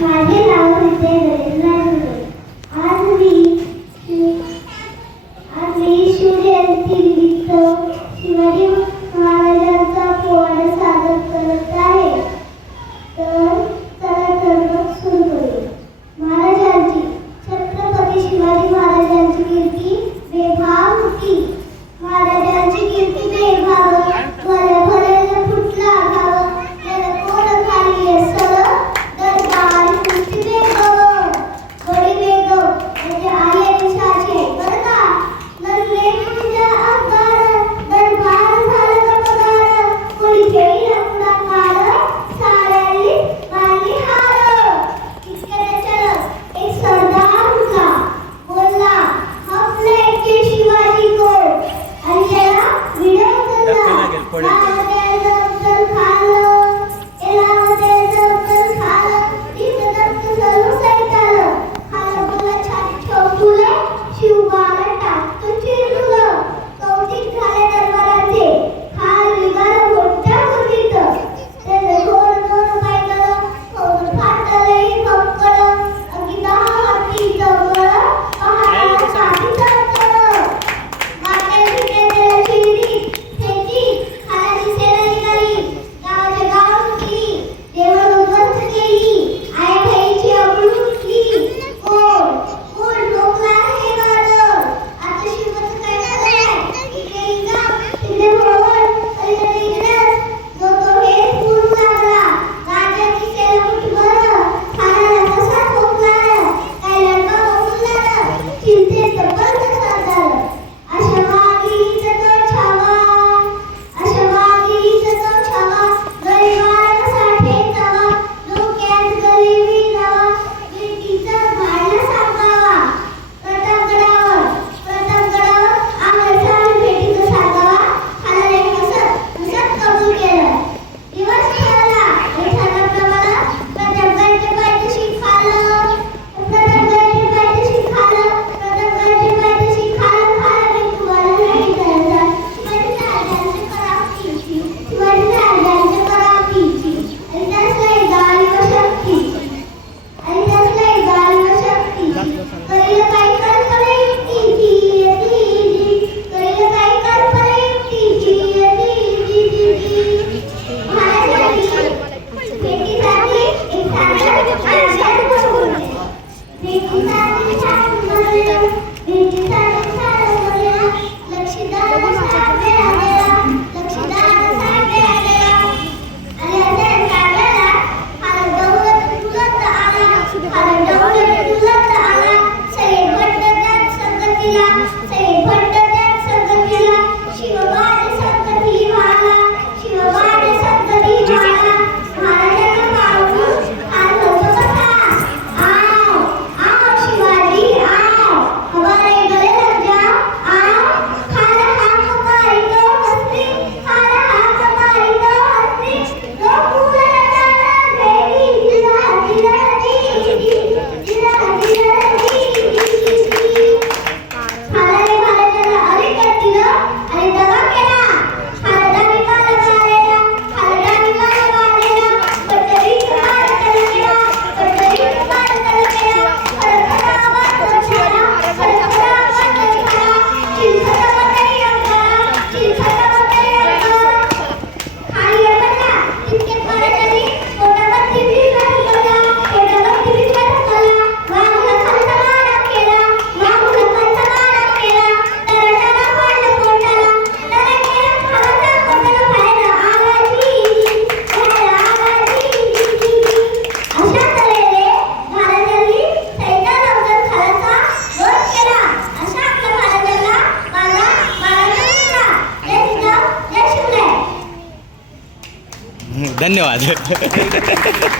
माझे नाव विजय गणेश. आज मी शिवजयंतीनिमित्त शिवाजी महाराजांचा पोवाडा सादर करत आहे. तर चला तर मग सुरू करू. महाराजांची छत्रपती शिवाजी महाराजांची कीर्ती बेभाव होती. महाराजांची कीर्ती बेभाव भले भले फुटला गाव त्याला कोण खाली असर दरबार कुस्ती बेगम बडी बेगम म्हणजे आई आणि साचे बरं का नसले तुझ्या अंगार दरबार झालं का पगार कोणी घेईल आपला काळ साऱ्याली बाली हार. इतक्या चलत एक सरदार होता बोलला आपले एकटे शिवाजी को आणि त्याला विडव केला. धन्यवाद.